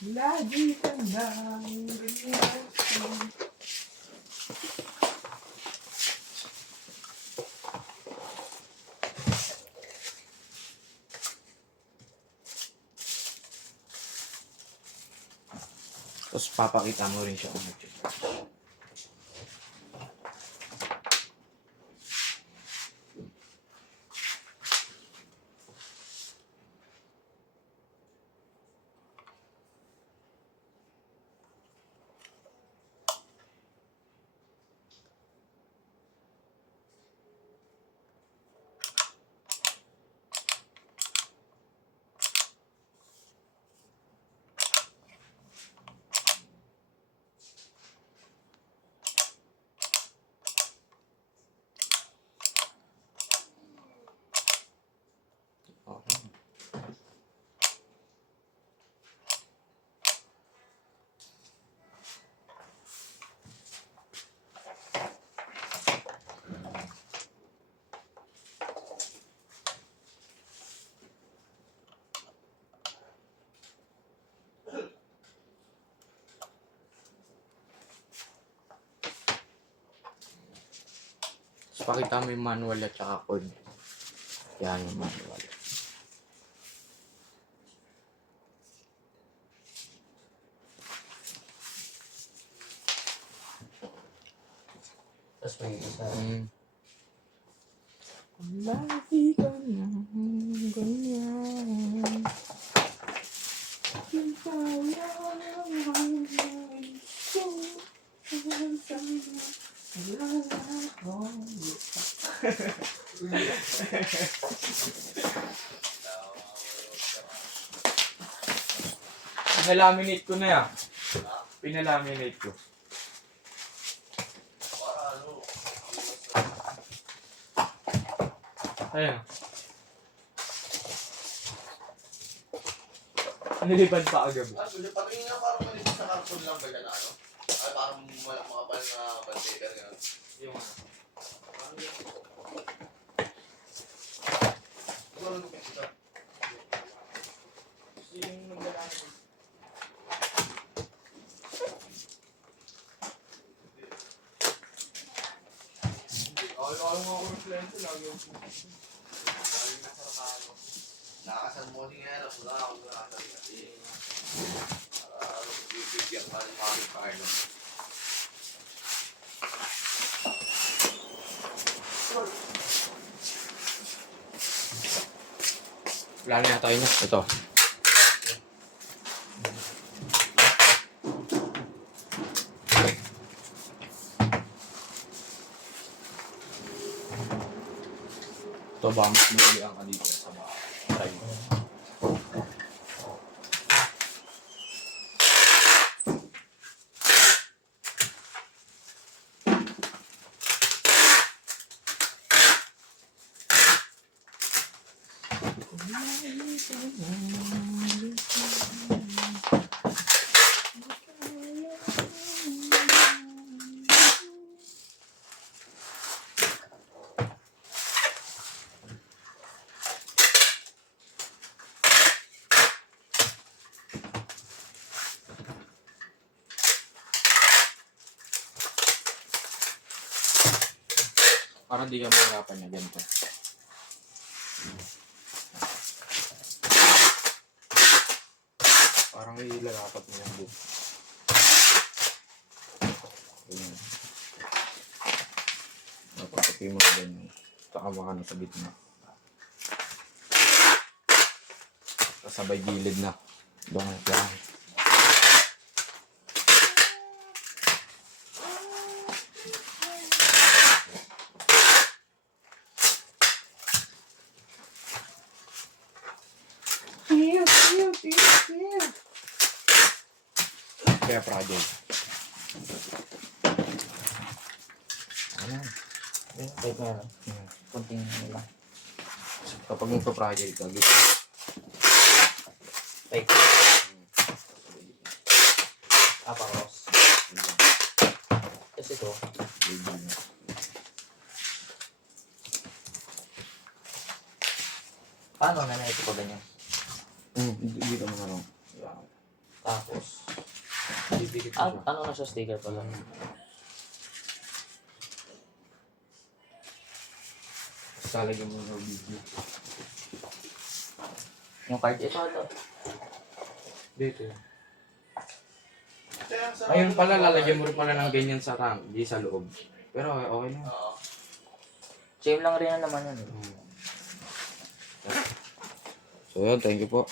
Lagi ka nang ganyan. Tapos papakita mo rin siya kung nag-charge. Okay. Tapos pakita mo yung manual at saka code. Yan yung manual. Tapos may isa. Lagi ka nang ganyan. Yung sayang ang gusto ko sana. Wala akong lupa. Pinalaminate ko na yan. Pinalaminate ko. Ayan. Nilipad pa agabi. Patingin nga parang malipit sa karton lang ba yan, ano? Ay, parang makapal na bandera nga. Yung ano. Wala nung pizza. Yung magdalaman. Ayaw nga ako ng kliyente. Lagi yung nasarapado. Nakakasan mo din nga, wala akong nakakasan kasi. Bibigyan ka ng mga require. Plano na tayo na. Ito. Ito ba? Mas magliang ka dito sa bahay. Para di ka mahirapan na ganito. Parang ilalapat mo yung book. Ayan. Napapati mo na ganyan. Saka baka nasa gitna. Kasabay gilid na. Doon lang. Kaya project. Ayan. Wait nga lang. Kunting lang. Kapag magpa-project ka, gito. Wait. Paros. Kasi ito. Paano na ito pa ganyan? Dito mo na lang. Tapos, Didikit mo siya. ano na siya, sticker pala. Tapos lalagyan mo ng video. Yung card, ito. Dito. Kaya sa Ayun pala, kakul, lalagyan mo rin pala ng ganyan sa di sa loob. Pero okay na. Oo. Same lang rin naman yun. So yun, thank you po.